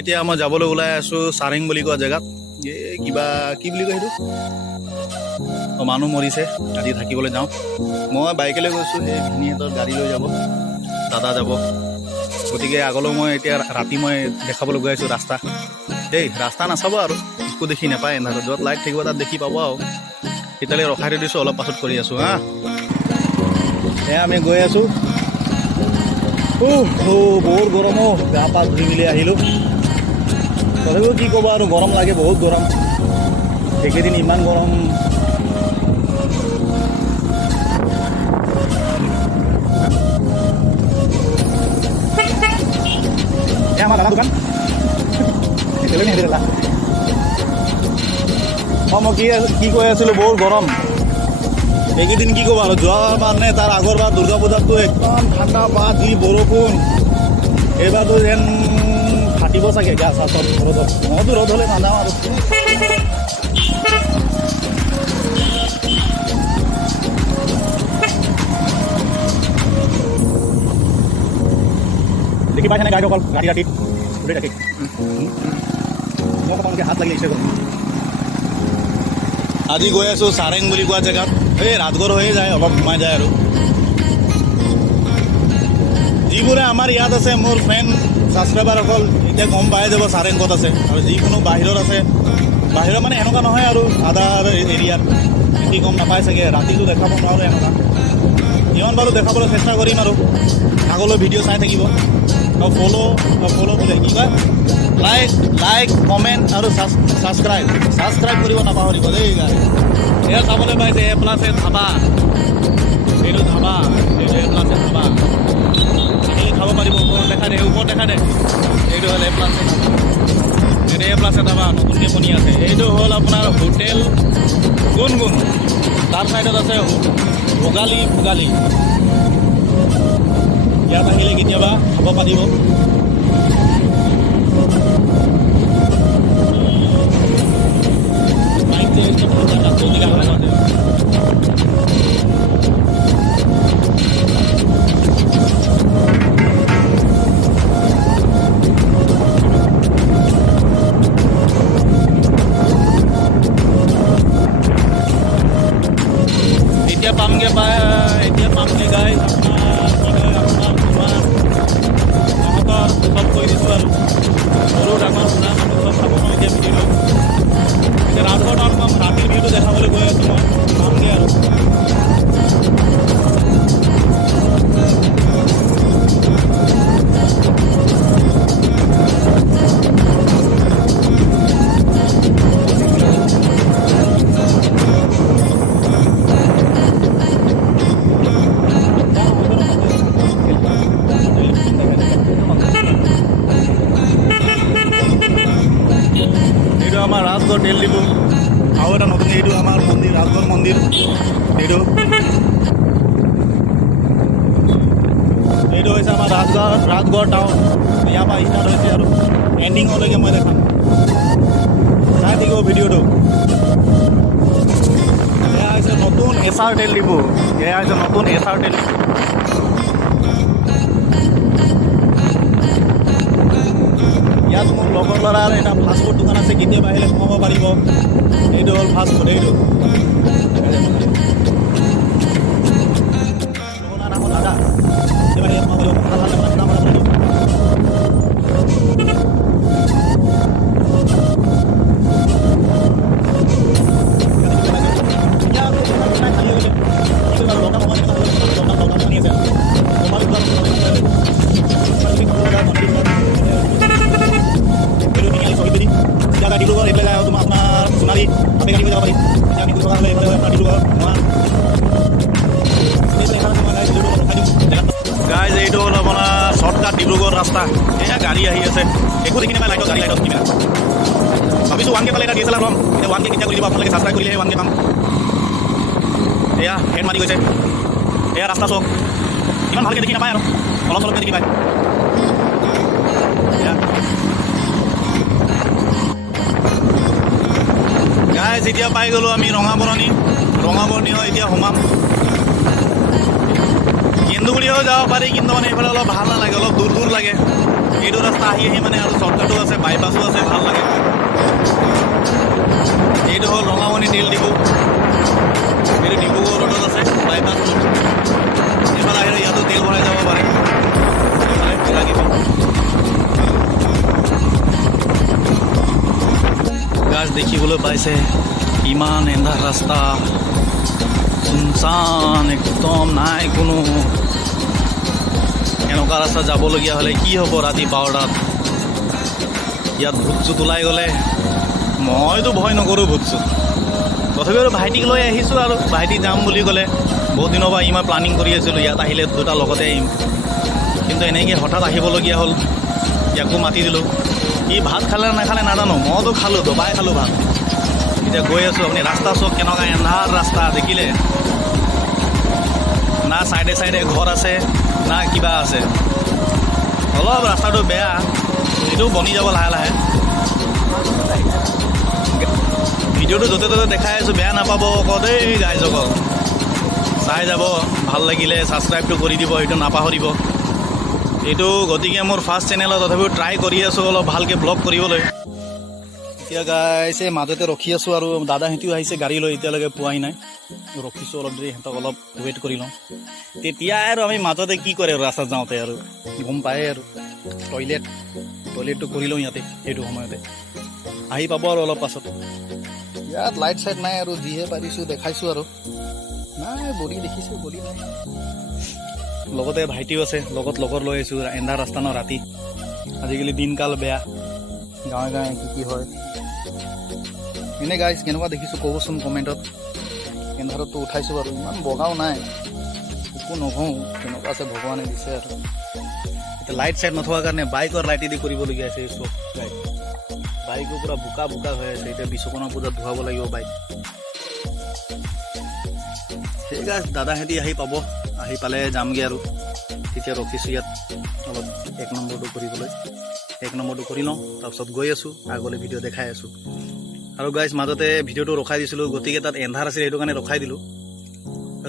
এতিয়া মই যাবলৈ ওলাই আছোঁ চাৰেং বুলি কোৱা জেগাত। এই কিবা কি বুলি কয় সেইটো, মানুহ মৰিছে, আজি থাকিবলৈ যাওঁ। মই বাইকেলৈ গৈছোঁ, সেই ভিনিয়েতৰ গাড়ী লৈ যাব, দাদা যাব। গতিকে আগলৈ মই এতিয়া ৰাতি মই দেখাবলৈ গৈ আছোঁ ৰাস্তা। দেই ৰাস্তা নাচাব আৰু, একো দেখি নাপায় এন্ধাৰত, য'ত লাইট থাকিব তাত দেখি পাব আৰু। এতিয়ালৈ ৰখাই থৈ দিছোঁ, অলপ পাছত কৰি আছোঁ হা। এয়া আমি গৈ আছোঁ। বহুত গৰম, গা পা ধুই মেলি আহিলোঁ। তথাপিও কি ক'ব আৰু, গৰম লাগে, বহুত গৰম। এইকেইদিন ইমান গৰম। আমাৰ দাদা দোকান মই কি কৈ আছিলোঁ, বহুত গৰম এইকেইদিন। কি ক'বা আৰু, যোৱাবাৰ নে তাৰ আগৰবাৰ দুৰ্গা পূজাততো একদম ঠাণ্ডা বা যি বৰষুণ। এইবাৰতো যেন ফাটিব চাগে গা চা চব ৰ'দত। মইতো ৰ'দ হ'লে নাযাওঁ আৰু। দেখি পাইছেনে গাড়ী অকল ৰাতি ৰাতি উঠি ৰাতি মই অকণমানকৈ হাত লাগি আহিছে। আজি গৈ আছোঁ চাৰেং বুলি কোৱা জেগাত। এই ৰাজগড় হৈয়ে যায়, অলপ সোমাই যায় আৰু। যিবোৰে আমাৰ ইয়াত আছে, মোৰ ফ্ৰেণ্ড ছাবস্ক্ৰাইবাৰসকল এতিয়া গম পাই যাব চাৰেং ক'ত আছে। আৰু যিকোনো বাহিৰত আছে, বাহিৰত মানে এনেকুৱা নহয় আৰু আদাৰ এৰিয়াত কি গম নাপায় চাগে, ৰাতিটো দেখাব নোৱাৰোঁ এনেকুৱা। যিমান পাৰোঁ দেখাবলৈ চেষ্টা কৰিম আৰু। আগলৈ ভিডিঅ' চাই থাকিব আৰু ফ'ল' বোলে কি কয়, লাইক কমেণ্ট আৰু ছাবস্ক্ৰাইব কৰিব নাপাহৰিব দেই গাই। এয়া চাবলৈ পাইছে এ প্লাছ এ ধাবা, এইটো ধাবা, এইটো এ প্লাছ এ ধাবা। আহিলে খাব পাৰিব। ওপৰত দেখা দে এইটো হ'ল এ প্লাছ এ ধাবা। এইটো এ প্লাছ এ ধাবা, নতুনকৈ বনি আছে। এইটো হ'ল আপোনাৰ হোটেল গুণগুণ। তাৰ ছাইডত আছে ভোগালী। ইয়াত আহিলে কেতিয়াবা খাব পাৰিব। এতিয়া পামগৈ গাই আপোনাৰ চব কৰি দিছোঁ আৰু। সৰু ডাঙৰ বুঢ়া মানুহ চব চাব মই এতিয়া ভিডিঅ'টো। এতিয়া ৰাজগড় টাউন পাম, ৰাতিৰ ভিউটো দেখাবলৈ গৈ আছোঁ মই। পামগৈ আৰু। আমাৰ ৰাজগড় তেল ডিপু। আৰু এটা নতুন, এইটো আমাৰ মন্দিৰ, ৰাজগড় মন্দিৰ। এইটো হৈছে আমাৰ ৰাজগড় টাউন। ইয়াৰ পৰা ষ্টাৰ্ট হৈছে আৰু এণ্ডিঙলৈকে মই দেখাম, চাই থাকিব ভিডিঅ'টো। এয়া হৈছে নতুন এছআৰ তেল ডিপু। ইয়াত মোৰ লগৰ ল'ৰাৰ এটা ফাষ্টফুড দোকান আছে, কেতিয়াবা আহিলে সোমাব পাৰিব। এইটো হ'ল ফাষ্টফুড। এইটো দাদা ডিব্ৰুগড় এইফালে যায় তোমাৰ আপোনাৰ সোণাৰী আমি গাড়ী যাব পাৰিম। এতিয়া আমি ডিব্ৰুগড় হ'লে এইফালে আপোনাৰ ডিব্ৰুগড় গাইজ। এইটো হ'ল আপোনাৰ শ্বৰ্টকাট ডিব্ৰুগড় ৰাস্তা। এয়া গাড়ী আহি আছে, একো দেখি নাপায় লাইটত, গাড়ী লাইটত কিমান ভাবিছোঁ 1K পালে এটা DSLR ল'ম। এতিয়া 1K কেতিয়া কৰি দিব আপোনালোকে, ছাবস্ক্ৰাইব কৰিলেহে 1K পাম। এয়া হেড মাৰি গৈছে। এয়া ৰাস্তা চক, ইমান ভালকৈ দেখি নাপায় আৰু, অলপ অলপকৈ দেখি পায়। গাইজ এতিয়া পাই গ'লোঁ আমি ৰঙাবৰণী হয়। এতিয়া সোমাম। কেন্দুগুৰিও যাব পাৰি, কিন্তু মানে এইফালে অলপ ভাল নালাগে, অলপ দূৰ দূৰ লাগে। এইটো ৰাস্তা আহি মানে আৰু শ্বৰ্টকাটো আছে, বাইপাছো আছে, ভাল লাগে। এইটো হ'ল ৰঙামণি তেল ডিপু, এইটো ডিব্ৰুগড় ৰোডত আছে বাইপাছটো। এইফালে আহিলে ইয়াতো তেল ভৰাই যাব পাৰে। গাছ দেখিবলৈ পাইছে, ইমান এন্ধাৰ ৰাস্তা, চুনচান একদম, নাই কোনো। এনেকুৱা ৰাস্তা যাবলগীয়া হ'লে কি হ'ব ৰাতি 12টাত? ইয়াত ভূত চুত ওলাই গ'লে মইতো ভয় নকৰোঁ ভূত চুত, তথাপিও আৰু ভাইটিক লৈ আহিছোঁ আৰু ভাইটি যাম বুলি ক'লে। বহুত দিনৰ পৰা মই প্লানিং কৰি আছিলোঁ ইয়াত আহিলে দুটা লগতে আহিম, কিন্তু এনেকৈ হঠাৎ আহিবলগীয়া হ'ল। ইয়াকো মাতি দিলোঁ, সি ভাত খালে নাখালে নাজানো, মইতো খালোঁ, দবাই খালোঁ ভাত। এতিয়া গৈ আছোঁ, আপুনি ৰাস্তা চাওক কেনেকুৱা এন্ধাৰ ৰাস্তা দেখিলে। না চাইডে চাইডে ঘৰ আছে, না কিবা আছে। অলপ ৰাস্তাটো বেয়া, এইটো বনি যাব লাহে লাহে। ভিডিঅ'টো য'তে ত'তে দেখাই আছোঁ, বেয়া নাপাব আকৌ দেই গাইজসকল। চাই যাব, ভাল লাগিলে ছাবস্ক্ৰাইবটো কৰি দিব, সেইটো নাপাহৰিব। এইটো গতিকে মোৰ ফাৰ্ষ্ট চেনেলত, তথাপিও ট্ৰাই কৰি আছোঁ অলপ ভালকৈ ব্লগ কৰিবলৈ। এতিয়া গাইছে মাজতে ৰখি আছোঁ, আৰু দাদাহঁতিও আহিছে গাড়ী লৈ, এতিয়ালৈকে পোৱাহি নাই। ৰখিছোঁ অলপ দেৰি, সিহঁতক অলপ ৱেইট কৰি লওঁ। তেতিয়া আৰু আমি মাজতে কি কৰে আৰু ৰাস্তাত যাওঁতে আৰু গম পায়ে আৰু টয়লেটটো কৰি লওঁ ইয়াতে, সেইটো সময়তে আহি পাব আৰু অলপ পাছত। ইয়াত লাইট চাইট নাই আৰু যিহে পাৰিছোঁ দেখাইছোঁ আৰু নাই। বডি দেখিছোঁ, বডি নাই। লগতে ভাইটিও আছে, লগত লগৰ লৈ আহিছোঁ। এন্ধাৰ ৰাস্তা ন, ৰাতি, আজিকালি দিনকাল বেয়া, গাঁৱে গাঁৱে কি হয়। এনে গাইজ কেনেকুৱা দেখিছোঁ ক'বচোন কমেণ্টত। এন্ধাৰতটো উঠাইছোঁ বাৰু, ইমান বগাও নাই, একো নকওঁ, কেনেকুৱা আছে ভগৱানে দিছে আৰু। এতিয়া লাইট চাইট নথকাৰ কাৰণে বাইকৰ লাইটেদি কৰিবলগীয়া আছে এই চব। বাইকো পূৰা বোকা বোকা হৈ আছে। এতিয়া বিশ্বকৰ্মা পূজাত ধুৱাব লাগিব বাইক। ঠিক আছে, দাদাহঁতি আহি পাব, আহি পালে যামগৈ আৰু। তেতিয়া ৰখিছোঁ ইয়াত অলপ 1 নম্বৰটো কৰিবলৈ। 1 নম্বৰটো কৰি লওঁ, তাৰপিছত গৈ আছোঁ, আগলৈ ভিডিঅ' দেখাই আছোঁ। আৰু গাইজ মাজতে ভিডিঅ'টো ৰখাই দিছিলোঁ, গতিকে তাত এন্ধাৰ আছিল, সেইটো কাৰণে ৰখাই দিলোঁ।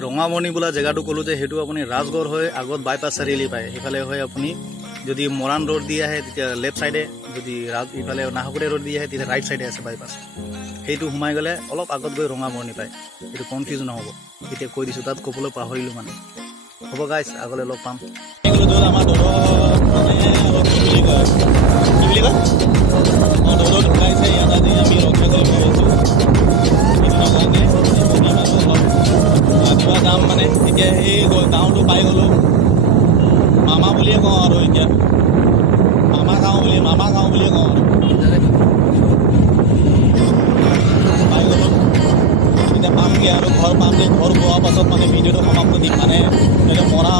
ৰঙামণি বোলা জেগাটো ক'লোঁ যে, সেইটো আপুনি ৰাজগড় হৈ আগত বাইপাছ চাৰিআলি পায়। সেইফালে হৈ আপুনি যদি মৰাণ ৰোড দি আহে তেতিয়া লেফ্ট চাইডে, যদি ইফালে নাহকুৰে ৰোড দি আহে তেতিয়া ৰাইট চাইডে আছে বাইপাছ। সেইটো সোমাই গ'লে অলপ আগত গৈ ৰঙামণি পায়, সেইটো কনফিউজ নহ'ব। এতিয়া কৈ দিছোঁ, তাত ক'বলৈ পাহৰিলোঁ মানে। হ'ব গাইজ, আগলৈ লগ পাম। আমাৰ অলপ কি বুলি কয় অঁ, দৌৰত ঢুকাইছে। ইয়াত আজি আমি ৰক্ষা কৰিব পাৰিছোঁ সেইদিনৰ কাৰণে। ৰাতিপুৱা যাম মানে, এতিয়া সেই গাঁৱটো পাই গ'লোঁ। মামা বুলিয়ে কওঁ আৰু, এতিয়া মামা গাঁও বুলিয়ে কওঁ আৰু। পাই গ'লোঁ, এতিয়া পামগৈ আৰু ঘৰ পামগৈ। ঘৰ পোৱাৰ পাছত মানে ভিডিঅ'টো সমাপ্ত দিম। মানে এইটো মৰা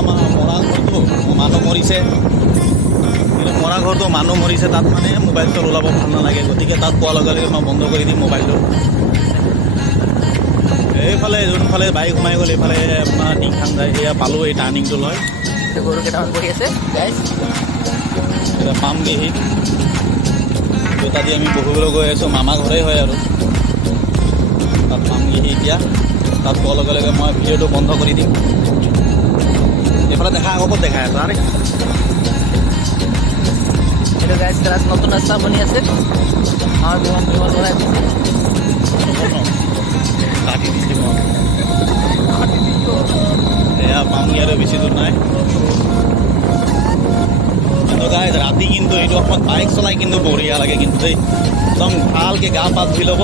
ঘৰটো, মানুহ মৰিছে। কিন্তু মৰা ঘৰটো মানুহ মৰিছে, তাত মানে মোবাইলটো ওলাব ভাল নালাগে, গতিকে তাত পোৱাৰ লগে লগে মই বন্ধ কৰি দিম মোবাইলটো। এইফালে যোনফালে বাইক সোমাই গ'ল, এইফালে আপোনাৰ টিংখাং যায়, সেয়া পালোঁ এই টাৰ্ণিংটো লয়। গৰু কেইটামান বহি আছে গাইজ, এতিয়া পামগৈহি। তাত আমি বহিবলৈ গৈ আছোঁ, মামা ঘৰেই হয় আৰু। তাত পামগৈহি এতিয়া। তাত পোৱাৰ লগে লগে মই ভিডিঅ'টো বন্ধ কৰি দিম। এইফালে দেখা আগত দেখাই আছোঁ। আৰে এইটো গাইজ ক্লাছ নতুন ৰাস্তা বনি আছে, আমাৰ বিমান বনাই দিছে। কাটি দিছোঁ মই, এয়া পামগৈ আৰু বেছি দূৰ নাই। কিন্তু গাইজ ৰাতি কিন্তু এইটো অকণমান বাইক চলাই কিন্তু বঢ়িয়া লাগে কিন্তু দেই। একদম ভালকৈ গা পা ধুই ল'ব,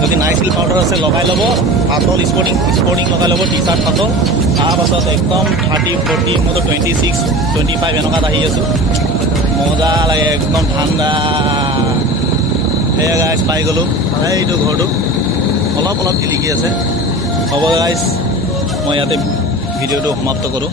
যদি নাইচিল পাউডাৰ আছে লগাই ল'ব, পাতল স্পৰ্টিং লগাই ল'ব, টি চাৰ্ট পাতল। তাৰপাছত একদম 30, 40, মইতো 26, 25 এনেকুৱাত আহি আছোঁ। মজা লাগে, একদম ঠাণ্ডা। সেয়া গাইজ পাই গ'লোঁ, এইটো ঘৰটো অলপ জিলিকি আছে। হ'ব গাইজ, মই ইয়াতে ভিডিঅ'টো সমাপ্ত কৰোঁ।